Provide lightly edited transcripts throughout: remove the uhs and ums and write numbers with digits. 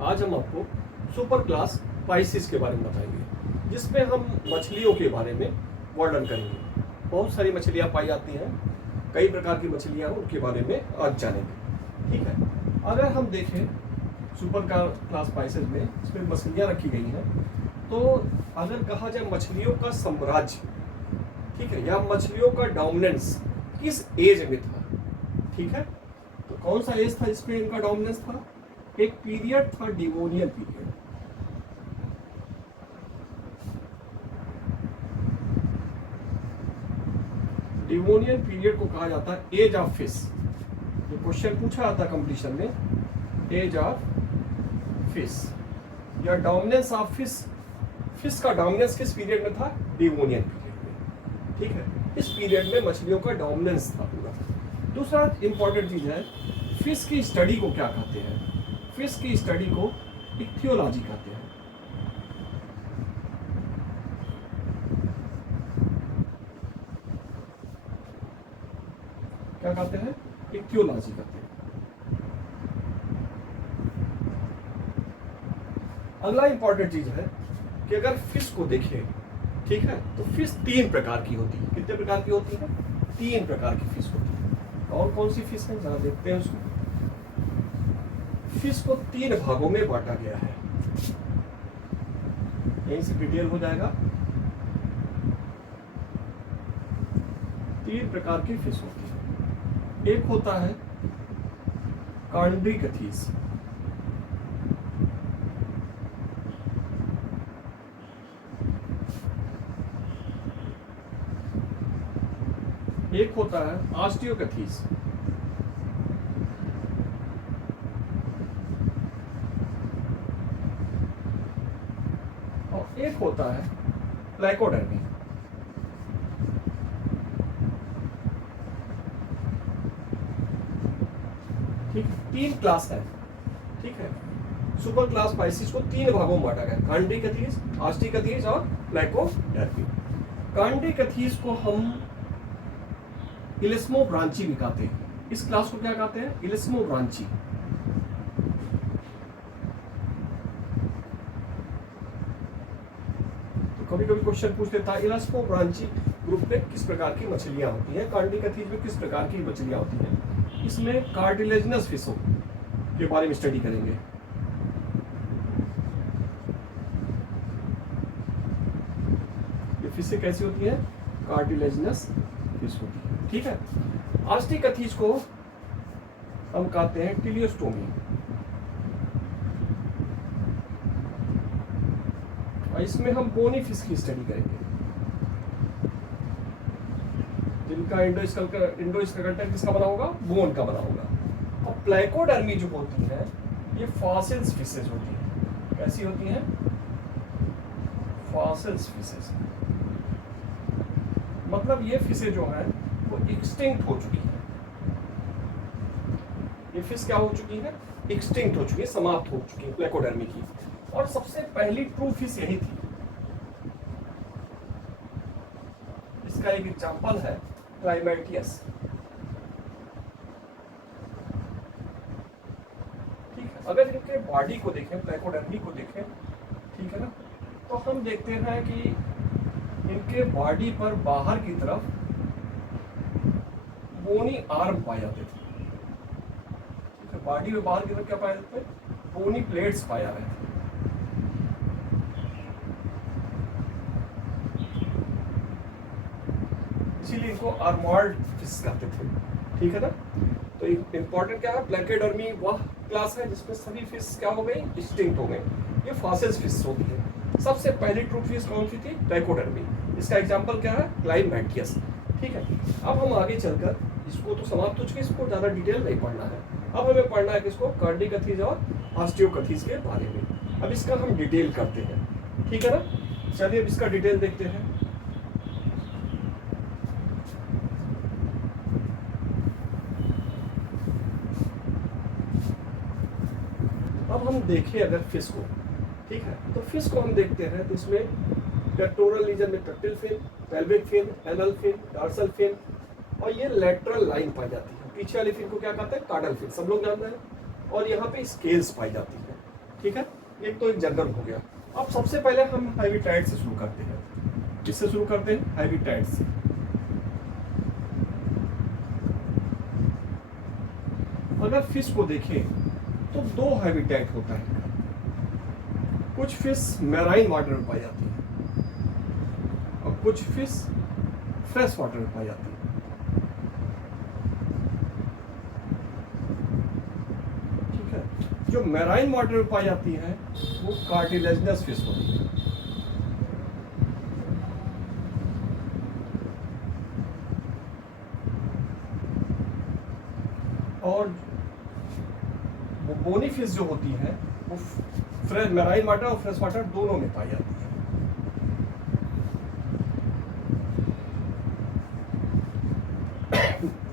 आज हम आपको सुपर क्लास स्पाइसिस के बारे में बताएंगे, जिसमें हम मछलियों के बारे में वर्णन करेंगे। बहुत सारी मछलियाँ पाई जाती हैं, कई प्रकार की मछलियाँ, उनके बारे में आज जानेंगे। ठीक है, अगर हम देखें सुपर क्लास स्पाइसेस में इसमें मछलियाँ रखी गई हैं, तो अगर कहा जाए मछलियों का साम्राज्य, ठीक है, या मछलियों का डोमिनेंस किस एज में था, ठीक है, तो कौन सा एज था जिसमें इनका डोमिनेंस था? एक पीरियड था डिवोनियन पीरियड। डिवोनियन पीरियड को कहा जाता है एज ऑफ फिश। ये क्वेश्चन पूछा जाता है कंपटीशन में, एज ऑफ फिश या डोमिनेंस ऑफ फिश। फिश का डोमिनेंस किस पीरियड में था? डिवोनियन पीरियड में। ठीक है, इस पीरियड में मछलियों का डोमिनेंस था पूरा। दूसरा इंपॉर्टेंट चीज है, फिश की स्टडी को क्या कहते हैं? फिश की स्टडी को इक्थियोलॉजी कहते हैं। क्या कहते हैं? इक्थियोलॉजी कहते हैं। अगला इंपॉर्टेंट चीज है कि अगर फिश को देखें, ठीक है, तो फिश 3 प्रकार की होती है। कितने प्रकार की होती है? 3 प्रकार की फिश होती है। और कौन सी फिश है, जरा देखते हैं उसको। फिश को 3 भागों में बांटा गया है, यहीं से डिटेल हो जाएगा। 3 प्रकार की फिश होती है। एक होता है कांड्रीकथीस, एक होता है ऑस्टियोकथीस, और एक होता है प्लाकोडर्मी। ठीक, 3 क्लास है। ठीक है, सुपर क्लास स्पाइसिस को 3 भागों में बांटा गया, कांड्रीकथीस, ऑस्टियोकथीस और प्लाकोडर्मी। कांड्रीकथीस को हम इलिस्मो ब्रांची भी कहते हैं। इस क्लास को क्या कहते हैं? इलिस्मो ब्रांची। तो कभी कभी क्वेश्चन पूछ लेता है इलिस्मो ब्रांची ग्रुप में किस प्रकार की मछलियां होती हैं, कांड्रीकथीस में किस प्रकार की मछलियां होती हैं। इसमें कार्टिलेजिनस फिशों के बारे में स्टडी करेंगे। ये फिशें कैसी होती हैं? कार्टिलेजिनस फिश होती है। ठीक है, ऑस्टियोकथीस को हम कहते हैं टिलियोस्टोमी, और इसमें हम बोनी फिश की स्टडी करेंगे, जिनका इंडोस्केलेटन किसका बना होगा? बोन का बना होगा। और प्लाकोडर्मी जो होती है, ये फॉसिल्स फिशेज होती है। कैसी होती हैं? फॉसिल्स फिशेज, मतलब ये फिशेज जो है वो एक्सटिंक्ट हो चुकी है। ये फिश क्या हो चुकी है? एक्सटिंक्ट हो चुकी है, समाप्त हो चुकी है प्लाकोडर्मी की। और सबसे पहली ट्रू फिश यही थी। इसका एक एग्जांपल है क्लाइमेटियस। ठीक है, अगर इनके बॉडी को देखें, प्लाकोडर्मी को देखें, ठीक है ना, तो हम देखते हैं कि इनके बॉडी पर बाहर की तरफ बोनी आर्म पाए जाते थे। ठीक है, बॉडी में बाहर की तरफ क्या पाए जाते थे? बोनी प्लेट्स पाए जा रहे थे। इसीलिए इनको आर्मर्ड फिश कहते थे। ठीक है ना, तो इंपॉर्टेंट क्या है? प्लाकोडर्मी वह क्लास है जिसमें सभी फिश क्या हो गई? एक्सटिंक्ट हो गए। ये फॉसिल्स फिश होती है। सबसे पहली ट्रू फिश कौन सी थी? प्लाकोडर्मी। इसका एग्जांपल क्या है? क्लाइमेटियस। ठीक है, अब हम आगे चलकर, इसको तो समाप्त हो चुकी, इसको ज़्यादा डिटेल नहीं पढ़ना है। अब हमें पढ़ना है किसको? कांड्रीकथीस और ऑस्टियोकथीस के बारे में। अब इसका हम डिटेल करते हैं। ठीक है ना, चलिए अब इसका डिटेल देखते हैं। अब हम देखें अगर फिश को, ठीक है, तो फिश को हम देखते हैं तो इसमें पेक्टोरल रीजन में पेक्टिल fin, pelvic fin, anal fin, dorsal fin, और ये लेटरल लाइन पाई जाती है। पीछे वाली फिन को क्या कहते हैं? काडल फिन, सब लोग जानते हैं। और यहाँ पे स्केल्स पाई जाती है। ठीक है, एक तो एक जनरल हो गया। अब सबसे पहले हम हैबिटेट से शुरू करते हैं। किससे शुरू करते हैं? हैबिटेट से। अगर फिश को देखें तो दो हैबिटेट होता है। कुछ फिश मैराइन वाटर में पाई जाती है और कुछ फिश फ्रेश वाटर में पाई जाती है। ठीक है, जो मैराइन वाटर में पाई जाती है वो कार्टिलेजिनस फिश होती है। और वो बोनी फिश जो होती है वो फ्रेश मैराइन वाटर और फ्रेश वाटर दोनों में पाई जाती है।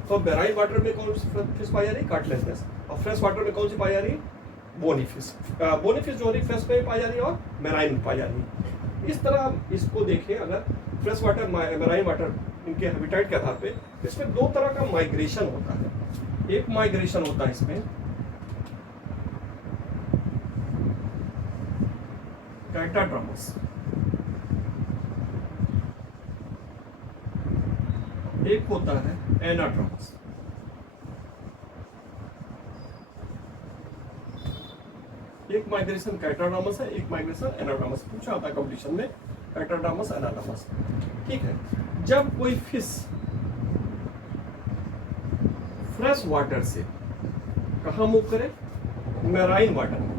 तो मैराइन वाटर में कौन सी फिश पाई जा रही है? कार्टिलेजिनस। और फ्रेश वाटर में कौन सी पाई जा रही है? Bony fish. बोनी फिश जो हो रही है फ्रेश में पाई जा रही है और मैराइन में पाई जा रही है। इस तरह हम इसको देखें, अगर फ्रेश वाटर मैराइन वाटर इनके हैबिटेट के आधार पे, इसमें दो तरह का माइग्रेशन होता है। एक माइग्रेशन होता है इसमें कैटाड्रामस, एक होता है एनाड्रामस। एक माइग्रेशन कैटाड्रामस है, एक माइग्रेशन एनाड्रामस। पूछा होता है कंपटीशन में कैटाड्रामस एनाड्रामस। ठीक है, जब कोई फिश फ्रेश वाटर से कहाँ मूव करे? मैराइन वाटर में।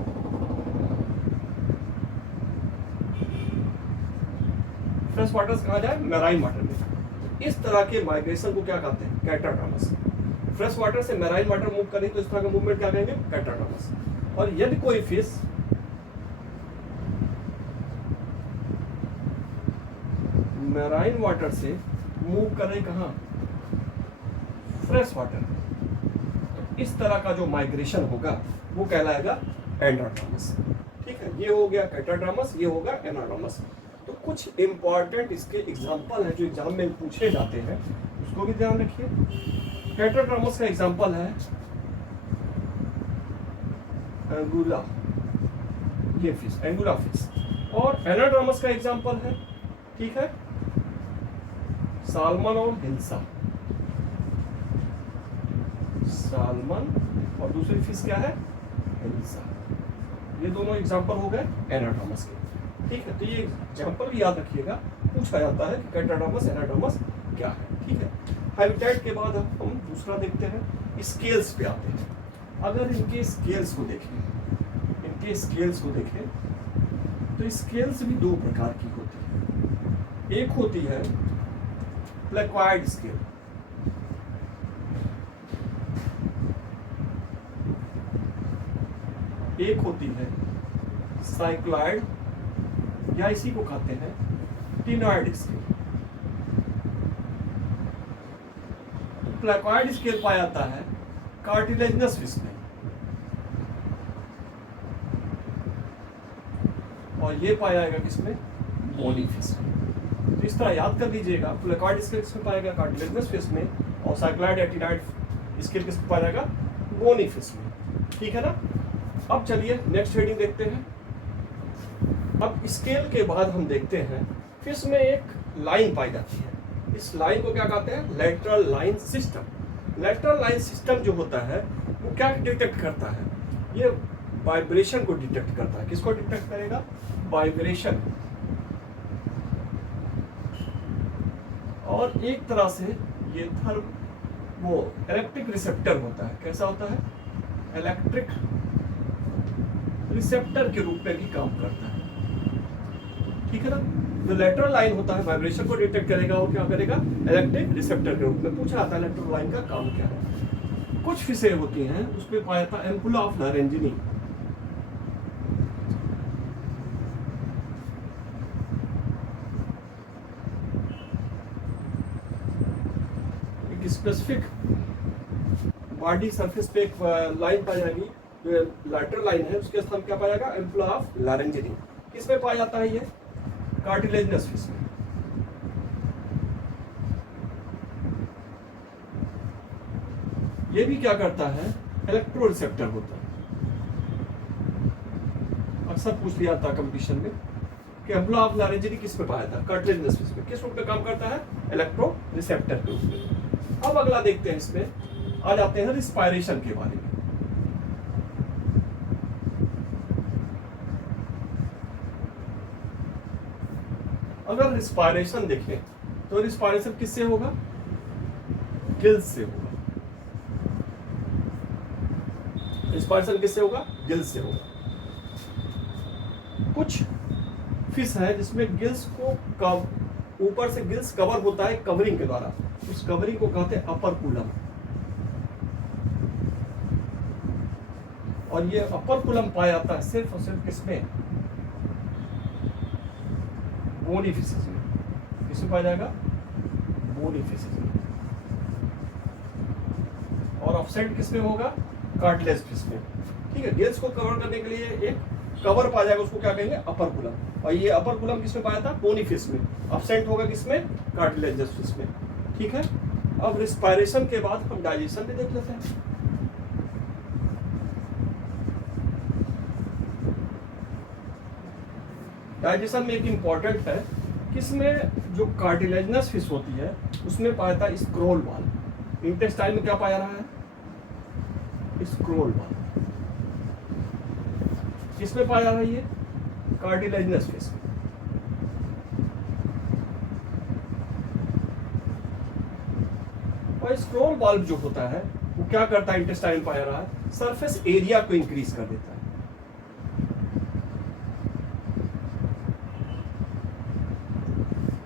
फ्रेश वाटर से कहाँ जाए? मैराइन वाटर में। इस तरह के माइग्रेशन को क्या कहते हैं? कैटाड्रामस। फ्रेश वाटर से मैराइन वाटर मूव करें तो इस तरह का मूवमेंट क्या कहेंगे? कैटाड्रामस। और यदि कोई फिश मैराइन वाटर से मूव करे कहाँ? फ्रेश वाटर में, तो इस तरह का जो माइग्रेशन होगा वो कहलाएगा एनाड्रामस। ठीक है, ये हो गया कैटाड्रामस, ये होगा एनाड्रामस। तो कुछ इंपॉर्टेंट इसके एग्जाम्पल है जो एग्जाम में पूछे जाते हैं, उसको भी ध्यान रखिए। कैटाड्रामस का एग्जाम्पल है एंगुला, ये फिश एंगुला फिश। और एनाड्रामस का एग्जाम्पल है, ठीक है, सालमन और हिल्सा। सालमन और दूसरी फिश क्या है? हिल्सा। ये दोनों एग्जाम्पल हो गए एनाड्रामस के। ठीक है, तो ये एग्जाम्पल भी याद रखिएगा, पूछा जाता है कि कैटाड्रामस एनाड्रामस क्या है। ठीक है, हैबिटेट के बाद हम दूसरा देखते हैं, स्केल्स पे आते हैं। अगर इनके स्केल्स को देखें, तो स्केल्स भी दो प्रकार की होती है। एक होती है प्लेक्वाइड स्केल, एक होती है साइक्लॉइड या इसी को कहते हैं टिनॉइड स्केल। प्लेक्वाइड स्केल पाया जाता है कार्टिलेजिनस फिश में, और ये पाया जाएगा किसमें? बोनी फिश में। तो इस तरह याद कर लीजिएगा, प्लेक्वाइड स्केल किसमें पाया जाएगा? कार्टिलेजिनस फिश में, और साइक्लॉइड या टिनॉइड स्केल किसमें पाया जाएगा? बोनी फिश में। ठीक है ना। अब चलिए नेक्स्ट हेडिंग देखते हैं। अब स्केल के बाद हम देखते हैं फिश में एक लाइन पाई जाती है। इस लाइन को क्या कहते हैं? Lateral line system. Lateral line system जो होता है वो क्या डिटेक्ट करता है? ये वाइब्रेशन को डिटेक्ट करता है। किसको डिटेक्ट करेगा? वाइब्रेशन। और एक तरह से ये वो इलेक्ट्रिक रिसेप्टर होता है। कैसा होता है? इलेक्ट्रिक रिसेप्टर के रूप में भी काम करता है। ठीक है ना। जो लेटरल लाइन होता है वाइब्रेशन को डिटेक्ट करेगा और क्या करेगा? इलेक्ट्रिक रिसेप्टर के रूप में। पूछा आता है लेटरल लाइन का काम क्या है। कुछ फिशें होती हैं उसमें पाया जाता है एम्पुला ऑफ लारेंजिनी। एक स्पेसिफिक बॉडी सरफेस पे एक लाइन पाई जाएगी, जो लेटरल लाइन है उसके स्थान क्या पाया जाएगा? Ampulla of Lorenzini. किसमें पाया जाता है? ये कार्टिलेजिनस फिश में। ये भी क्या करता है? इलेक्ट्रो रिसेप्टर होता है। अक्सर पूछ लिया था कंपटीशन में कि एम्बुला ऑफ लारेंजियरी किस में पाया था, कार्टिलेजिनस फिश में। किस रूप में काम करता है, इलेक्ट्रो रिसेप्टर के रूप में। अब अगला देखते हैं, इसमें आ जाते हैं रिस्पायरेशन के बारे में। अगर रिस्पायरेशन देखें तो रिस्पायरेशन किससे होगा, गिल्स से होगा। रिस्पायरेशन किससे होगा, गिल्स से होगा। कुछ फिश है जिसमें गिल्स को ऊपर से गिल्स कवर होता है कवरिंग के द्वारा, उस कवरिंग को कहते हैं अपर कूलम। और ये अपर कूलम पाया जाता है सिर्फ और सिर्फ किसमें, बोनी फिशेस में। किसमें पाया जाएगा, बोनी फिशेस में। और ऑफसेट किसमें होगा, कार्टिलेज फिश में। ठीक है, गिल्स को कवर करने के लिए एक कवर पाया जाएगा, उसको क्या कहेंगे, अपर कूलम। और ये अपर कूलम किसमें पाया था, बोनी फिश में। ऑफसेट होगा किसमें, कार्टिलेजस फिश में। ठीक है, अब रिस्पायरेशन के बाद हम डाइजेशन भी देख लेते हैं। डाइजेशन में एक इंपॉर्टेंट है, किसमें जो कार्टिलेजिनस फिश होती है उसमें पाया था स्क्रोल वाल। इंटेस्टाइन में क्या पाया रहा है, स्क्रोल वाल। किसमें पाया जा रहा है, ये कार्टिलेजिनस फिश। और स्क्रोल वाल्व जो होता है वो क्या करता है, इंटेस्टाइन पाया रहा है, सरफेस एरिया को इंक्रीज कर देता है।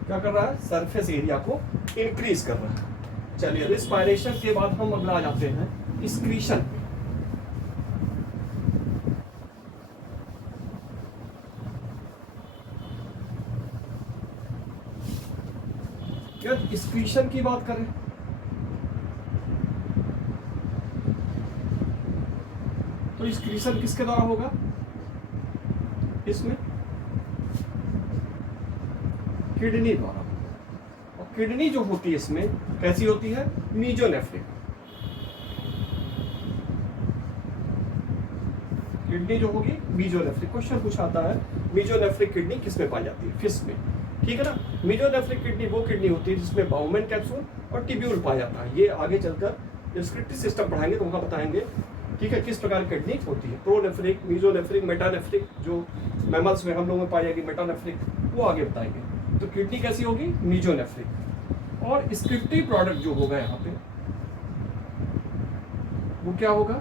क्या कर रहा है, सरफेस एरिया को इंक्रीज कर रहा है। चलिए, रिस्पायरेशन के बाद हम अगला आ जाते हैं स्क्रीशन। यदि स्क्रीशन की बात करें तो स्क्रीशन किसके द्वारा होगा, इसमें किडनी द्वारा। और किडनी जो होती है इसमें कैसी होती है, मीजोनेफ्रिक। किडनी जो होगी मीजोनेफ्रिक। क्वेश्चन पूछा आता है मीजोनेफ्रिक किडनी किसमें पाई जाती है, फिश में। ठीक है ना, मीजोनेफ्रिक किडनी वो किडनी होती है जिसमें बाउमेन कैप्सूल और टिब्यूल पाया जाता है। ये आगे चलकर डिस्क्रिप्टिव सिस्टम पढ़ाएंगे तो वहां बताएंगे, ठीक है, किस प्रकार की किडनी होती है। प्रोनेफ्रिक, मीजोनेफ्रिक, मेटानेफ्रिक, जो मैमल्स में हम लोगों में पाई जाएगी मेटानेफ्रिक, वो आगे बताएंगे। तो किडनी कैसी होगी, मीजोनेफ्रिक। और स्क्रिप्टिव प्रोडक्ट जो होगा यहाँ पे वो क्या होगा,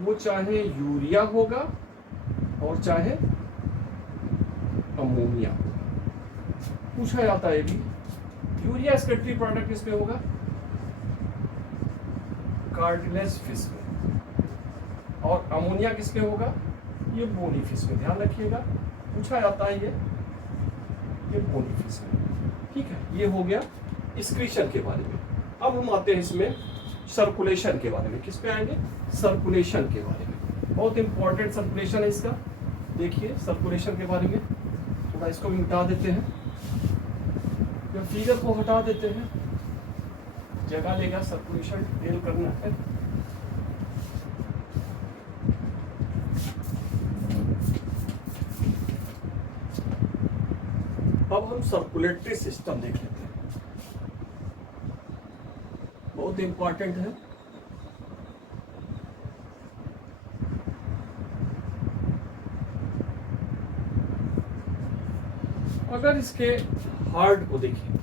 वो चाहे यूरिया होगा और चाहे अमोनिया। पूछा जाता है भी, यूरिया स्क्रिप्टिव प्रोडक्ट किसमें होगा, कार्टिलेज फिश में। और अमोनिया किसमें होगा, ये बोनी फिश में। ध्यान रखिएगा, पूछा जाता है ये बोनी फिश में। ठीक है, ये हो गया स्क्रीशन के बारे में। अब हम आते हैं इसमें सर्कुलेशन के बारे में। किस पे आएंगे, सर्कुलेशन के बारे में। बहुत इंपॉर्टेंट सर्कुलेशन है इसका। देखिए सर्कुलेशन के बारे में, थोड़ा इसको भी मिटा देते हैं, या फिगर को हटा देते हैं, जगह लेगा सर्कुलेशन डिटेल करना है। अब हम सर्कुलेटरी सिस्टम देख लेते हैं, बहुत इंपॉर्टेंट है। अगर इसके हार्ट को देखें,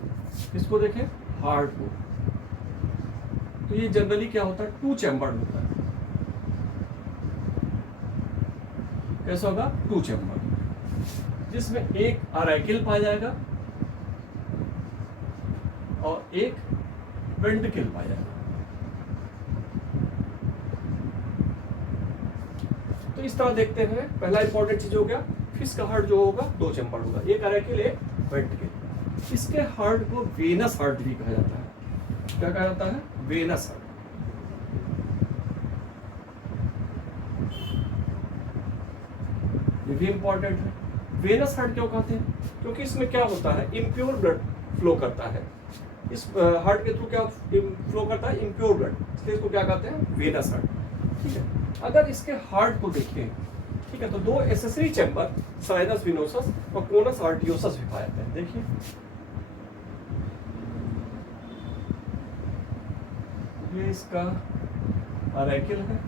किसको देखें, हार्ट को, तो ये जनरली क्या होता है, 2 चैम्बर्ड होता है। कैसा होगा, 2 चैम्बर्ड, जिसमें एक अरैकिल पाया जाएगा और एक वेंट्रिकल पाया जाएगा। तो इस तरह देखते हैं। पहला इंपॉर्टेंट चीज हो गया, फिश का हार्ट जो होगा 2 चैम्बर्ड होगा, एक अरैकिल एक वेंट्रिकल। इसके हार्ट को वेनस हार्ट भी कहा जाता है। क्या कहा जाता है, वेनस हार्ट। ये भी इंपॉर्टेंट है। वेनस हार्ट क्यों कहते हैं, क्योंकि इसमें क्या होता है, इम्प्योर ब्लड फ्लो करता है। इस हार्ट के थ्रू क्या फ्लो करता है? इम्प्योर ब्लड, इसलिए इसको क्या कहते हैं? Venous heart. ठीक है, अगर इसके हार्ट को देखें, ठीक है, तो दो एसेसरी चैम्बर साइनस विनोसस और कोनस आर्टियोसस भी पाए जाते हैं। देखिए ये इसका अरेकिल है,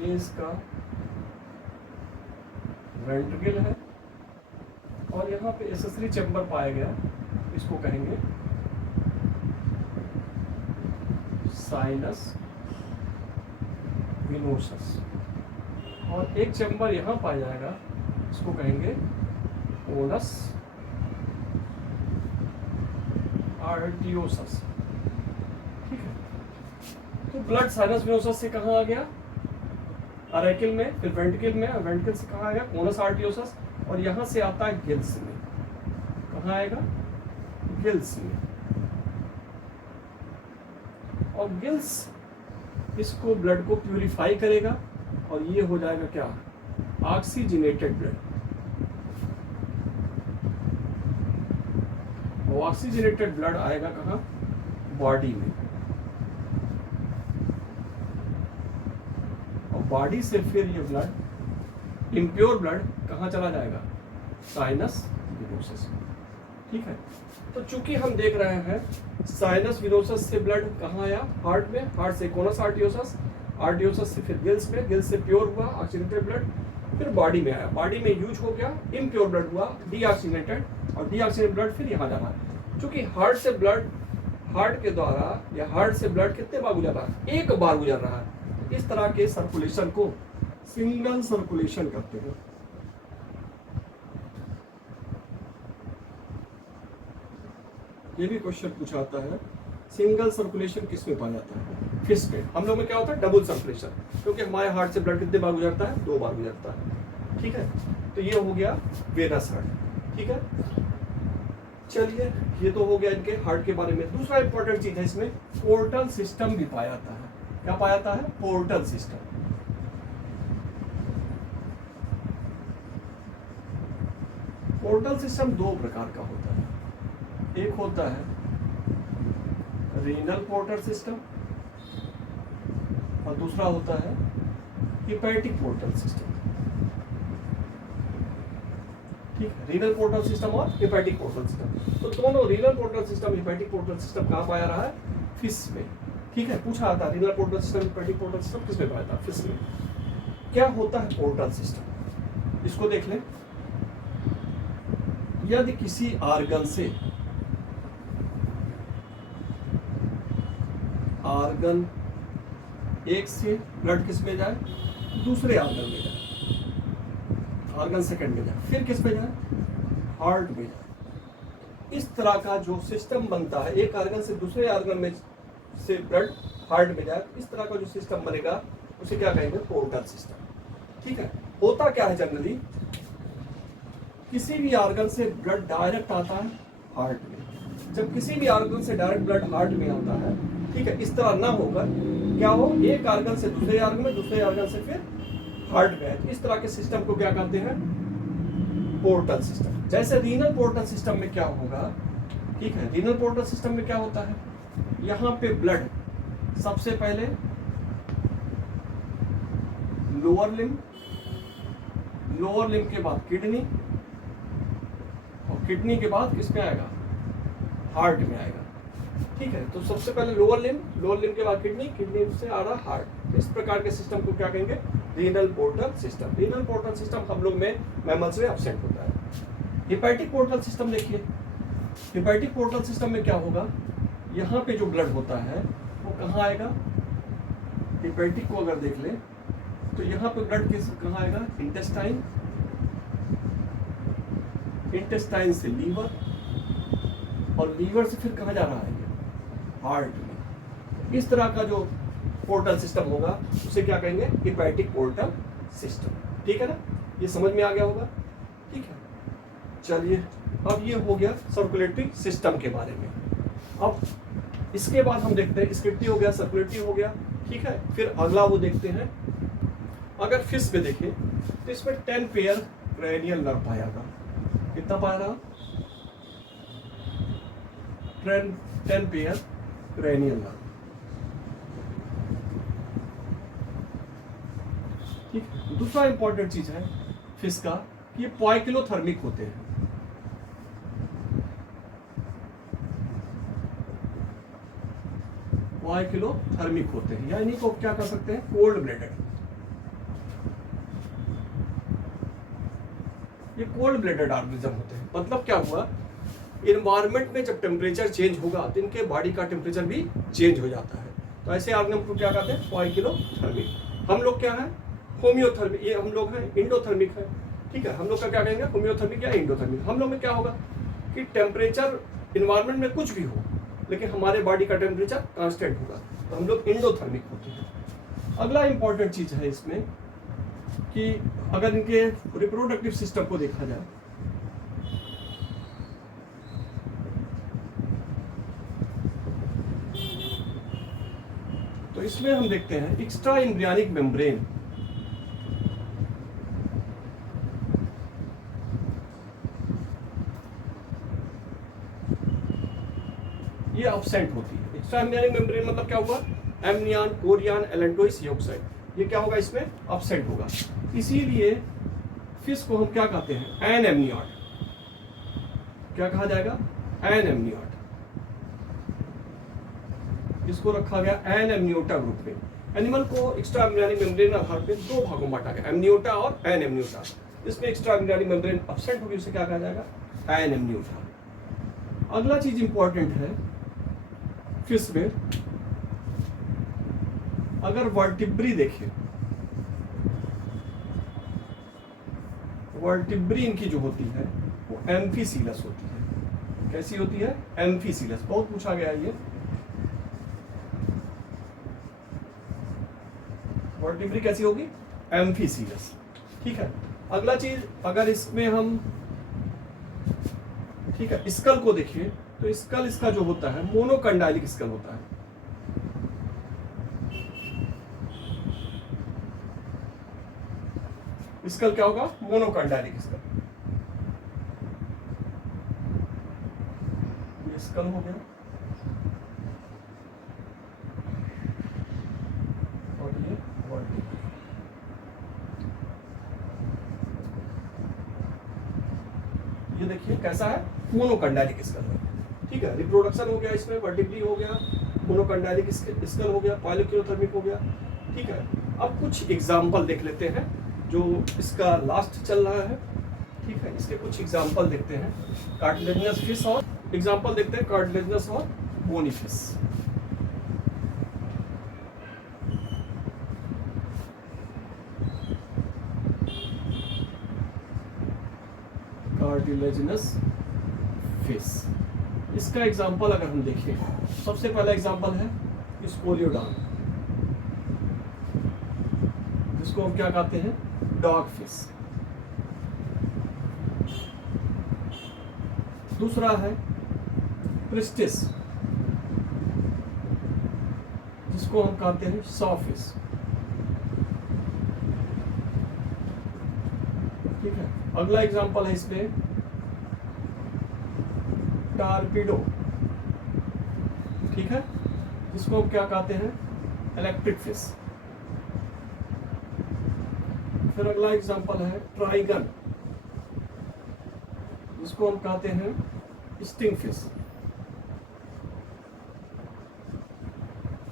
ये इसका वेंट्रिकल है, और यहाँ पे एसेसरी चैम्बर पाया गया, इसको कहेंगे साइनस विनोसस, और एक चैम्बर यहाँ पाया जाएगा, इसको कहेंगे कोनस आर्टियोसस। ठीक है, तो ब्लड साइनस विनोसस से कहाँ आ गया? अरेकिल में, फिर वेंट्रिकल में, वेंट्रिकल से कहाँ आ गया? कोनस आर्टियोसस, और यहाँ से आता है गिल्स में। कहाँ आएगा? गिल्स में, और गिल्स इसको ब्लड को प्यूरिफाई करेगा, और ये हो जाएगा क्या? Oxygenated blood. ऑक्सीजनेटेड ब्लड आएगा कहाँ? बॉडी में, और बॉडी से फिर ये ब्लड, इम्प्योर ब्लड कहाँ चला जाएगा? Sinus venosus. ठीक है, तो चूंकि हम देख रहे हैं साइनस विनोसस से ब्लड कहाँ आया? हार्ट में, हार्ट से कोनस आर्टियोसस, आर्टियोसस से फिर गिल्स में, गिल्स से प्योर हुआ ऑक्सीजनेटेड ब्लड, फिर बॉडी में आया, बॉडी में यूज हो गया, इम्प्योर ब्लड हुआ डीऑक्सीजनेटेड, और डीऑक्सीजनेटेड ब्लड फिर यहाँ जा रहा है। क्योंकि हार्ट से ब्लड, हार्ट के द्वारा या हार्ट से ब्लड कितने बार गुजर रहा है? एक बार गुजर रहा है। इस तरह के सर्कुलेशन को सिंगल सर्कुलेशन कहते हैं। ये भी क्वेश्चन पूछा जाता है, सिंगल सर्कुलेशन किस में पाया जाता है? फिश में। हम लोग में क्या होता है? डबल सर्कुलेशन, क्योंकि हमारे हार्ट से ब्लड कितने बार गुजरता है? 2 बार गुजरता है। ठीक है, तो ये हो गया वेनस हार्ट। ठीक है, चलिए ये तो हो गया इनके हार्ट के बारे में। दूसरा इंपॉर्टेंट चीज है इसमें, पोर्टल सिस्टम भी पाया जाता है। क्या पाया जाता है? Portal system. पोर्टल सिस्टम 2 प्रकार का होता है। एक होता है रीनल पोर्टल सिस्टम, और दूसरा होता है हिपैटिक पोर्टल सिस्टम। ठीक है, रीनल पोर्टल सिस्टम और हिपैटिक पोर्टल सिस्टम। तो दोनों renal portal system, hepatic portal system कहाँ पाया रहा है? फिश में। ठीक है, पूछा आता है renal portal system, hepatic portal system किस में पाया था? फिश में। क्या होता है पोर्टल सिस्टम? इसको देख लें। यदि किसी आर्गन से आर्गन एक से ब्लड किस में जाए? दूसरे आर्गन में जाए, आर्गन सेकंड में जाए, फिर किस में जाए? हार्ट में जाए। इस तरह का जो सिस्टम बनता है, एक आर्गन से दूसरे आर्गन में से ब्लड हार्ट में जाए, इस तरह का जो सिस्टम बनेगा उसे क्या कहेंगे? Portal system. ठीक है, होता क्या है जनरली, किसी भी आर्गन से ब्लड डायरेक्ट आता है हार्ट में। जब किसी भी आर्गन से डायरेक्ट ब्लड हार्ट में आता है, ठीक है, इस तरह ना होकर क्या हो, एक आर्गन से दूसरे आर्गन में, दूसरे आर्गन से फिर हार्ट में है। इस तरह के सिस्टम को क्या कहते हैं? Portal system. जैसे रीनल पोर्टल सिस्टम में क्या होगा, ठीक है, रीनल पोर्टल सिस्टम में क्या होता है, यहाँ पे ब्लड सबसे पहले लोअर लिम्ब, लोअर लिम्ब के बाद किडनी, और किडनी के बाद किस में आएगा? हार्ट में आएगा। ठीक है, तो सबसे पहले लोअर लिम्ब, लोअर लिम्ब के बाद किडनी, किडनी से आ रहा हार्ट। इस प्रकार के सिस्टम को क्या कहेंगे? Renal portal system. Renal portal system हम लोग में मैमल्स में एब्सेंट होता है। हिपैटिक पोर्टल सिस्टम देखिए, हिपैटिक पोर्टल सिस्टम में क्या होगा, यहाँ पे जो ब्लड होता है वो कहाँ आएगा? हिपैटिक को अगर देख ले तो यहाँ पे ब्लड किस कहाँ आएगा? इंटेस्टाइन, इंटेस्टाइन से लीवर, और लीवर से फिर कहाँ जा रहा है? हार्ट में। इस तरह का जो पोर्टल सिस्टम होगा उसे क्या कहेंगे? Hepatic portal system. ठीक है ना, ये समझ में आ गया होगा। ठीक है, चलिए अब ये हो गया सर्कुलेटरी सिस्टम के बारे में। अब इसके बाद हम देखते हैं, एक्सक्रीटरी हो गया, सर्कुलेटरी हो गया। ठीक है, फिर अगला वो देखते हैं, अगर फिश में देखें तो इसमें 10 पेयर क्रेनियल नर्व पाया था। कितना पाया रहा? 10 पेयर क्रेनियल नर्व। ठीक, दूसरा इंपॉर्टेंट चीज है फिश का, ये पॉइकिलोथर्मिक होते हैं। पॉइकिलोथर्मिक होते हैं, यानी को क्या कर सकते हैं, कोल्ड ब्लडेड। ये कोल्ड ब्लडेड ऑर्गेनिज्म होते हैं। मतलब क्या हुआ, इन्वायरमेंट में जब टेम्परेचर चेंज होगा तो इनके बॉडी का टेम्परेचर भी चेंज हो जाता है। तो ऐसे ऑर्गेनिज्म को क्या कहते हैं, पॉइकिलोथर्मिक। हम लोग क्या है, होम्योथर्मिक, ये हम लोग हैं इंडोथर्मिक है। ठीक है, हम लोग का क्या कहेंगे, होम्योथर्मिक या इंडोथर्मिक। हम लोग में क्या होगा कि टेम्परेचर इन्वायरमेंट में कुछ भी हो लेकिन हमारे बॉडी का टेम्परेचर कांस्टेंट होगा, तो हम लोग इंडोथर्मिक होते हैं। अगला इंपॉर्टेंट चीज है इसमें कि अगर इनके रिप्रोडक्टिव सिस्टम को देखा जाए, तो इसमें हम देखते हैं एक्स्ट्रा एम्ब्रियोनिक मेम्ब्रेन। ये एब्सेंट होती है। एक्स्ट्रा एम्ब्रियोनिक मेम्ब्रेन मतलब क्या हुआ, एमनियन, कोरियन, एलेंटोइस, योक्साइड, ये क्या होगा, इसमें एब्सेंट होगा। इसीलिए फिश को हम क्या कहते हैं, एन एमनियॉट। क्या कहा जाएगा, एन एमनियॉट। इसको रखा गया एन एमनियोटा ग्रुप में। एनिमल को एक्स्ट्रा एम्ब्रियोनिक मेम्ब्रेन आधार पे दो भागों में बांटा गया, एमनियोटा और एन एमनियोटा। इसमें एक्स्ट्रा एम्ब्रियोनिक मेम्ब्रेन एब्सेंट होगी, उसे क्या कहा जाएगा, एन एमनियोटा। अगला चीज इंपॉर्टेंट है फिश में, अगर वर्टिब्री देखें, वर्टिब्री इनकी जो होती है वो एम्फीसीलस होती है। कैसी होती है, एम्फीसीलस। बहुत पूछा गया ये। वर्टिब्री कैसी होगी, एम्फीसीलस। ठीक है, अगला चीज अगर इसमें हम, ठीक है, स्कल को देखिए तो स्कल इसका जो होता है मोनोकंडाइलिक स्कल होता है। स्कल क्या होगा, मोनोकंडाइलिक स्कल। ये स्कल हो गया और ये वर्टिब्री। ये देखिए कैसा है, मोनोकंडाइलिक स्कल है। ठीक है, रिप्रोडक्शन हो गया इसमें, वर्टिब्री हो गया, मोनोकंडाइलिक स्कल हो गया, पॉइकिलोथर्मिक हो गया। ठीक है, अब कुछ एग्जांपल देख लेते हैं जो इसका लास्ट चल रहा है। ठीक है, इसके कुछ एग्जांपल देखते हैं, कार्टिलेजिनस फिश, और एग्जांपल देखते हैं कार्टिलेजिनस और बोनी फिश। कार्टिलेजिनस फिश, इसका एग्जांपल अगर हम देखें, सबसे पहला एग्जांपल है स्पोलियोडान, जिसको हम क्या कहते हैं, डॉग फिश। दूसरा है प्रिस्टिस, जिसको हम कहते हैं सॉ फिश। ठीक है, अगला एग्जांपल है इसमें टारपीडो। ठीक है, जिसको हम क्या कहते हैं, इलेक्ट्रिक फिश। फिर अगला एग्जांपल है ट्राइगन, जिसको हम कहते हैं स्टिंग फिश।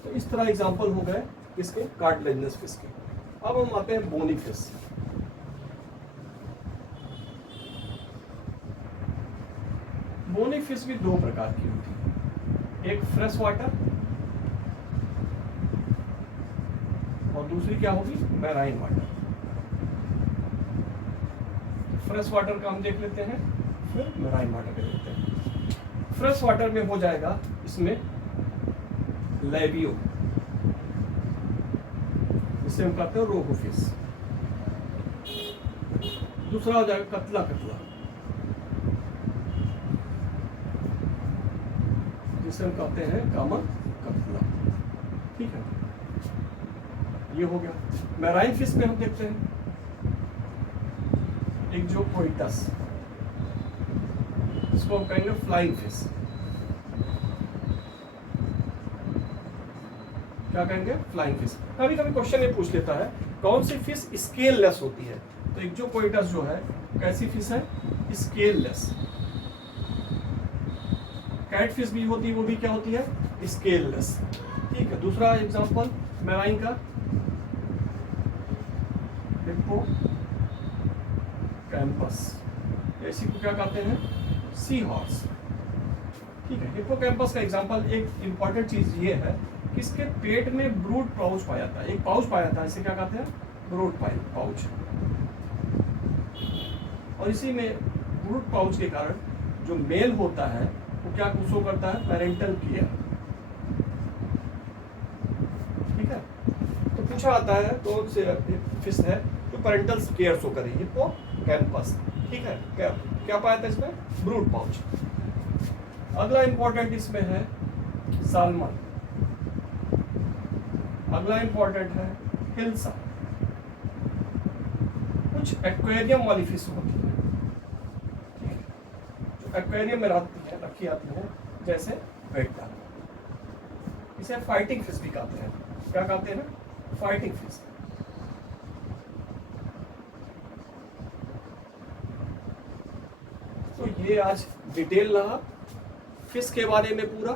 तो इस तरह एग्जांपल हो गए इसके कार्टिलेजिनस फिश के। अब हम आते हैं बोनी फिश। बोनी फिश भी दो प्रकार की होती है, एक फ्रेश वाटर और दूसरी क्या होगी, मैराइन वाटर। फ्रेश वाटर का हम देख लेते हैं, फिर मैराइन वाटर का देखते हैं। फ्रेश वाटर में हो जाएगा इसमें लैबियो, जिसे हम कहते हैं रोहू फिश। दूसरा हो जाएगा कतला, जिसे हम कहते हैं कॉमन कतला। ठीक है, ये हो गया। मैराइन फिश में हम देखते हैं एक जो कोइटस, इसको हम कहेंगे फ्लाइंग फिश। क्या कहेंगे, फ्लाइंग फिश। कभी कभी क्वेश्चन ये पूछ लेता है कौन सी फिश स्केल लेस होती है, तो इक्जोपोइटस जो है कैसी फिश है, स्केल लेस। कैट फिश भी होती है, वो भी क्या होती है, स्केल लेस। ठीक है, दूसरा एग्जांपल मैराइन का, हिप्पोकैम्पस, इसी को क्या कहते हैं, सी हॉर्स। ठीक है, हिप्पोकैम्पस का एग्जांपल, एक इंपॉर्टेंट चीज ये है कि इसके पेट में ब्रूड पाउच पाया जाता है, एक पाउच पाया जाता है, इसे क्या कहते हैं, ब्रूड पाउच। और इसी में ब्रूड पाउच के कारण जो मेल होता है वो क्या शो करता है, पेरेंटल केयर। ठीक है, तो पूछा आता है तो फिश है जो पेरेंटल केयर शो करे, हिप्पोकैम्पस। ठीक है, क्या पाया था इसमें, ब्रूड पाउच। अगला इंपॉर्टेंट इसमें है साल्मन, अगला इंपॉर्टेंट है हिल्सा। कुछ एक्वेरियम वाली फिश होती है, जो एक्वेरियम में रखी आती है, जैसे वेट्टा, इसे फाइटिंग फिश भी कहते हैं। क्या कहते हैं ना, फाइटिंग फिश। तो ये आज डिटेल रहा फिश के बारे में पूरा।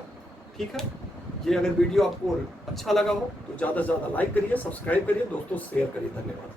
ठीक है, ये अगर वीडियो आपको अच्छा लगा हो तो ज़्यादा से ज़्यादा लाइक करिए, सब्सक्राइब करिए, दोस्तों शेयर करिए। धन्यवाद।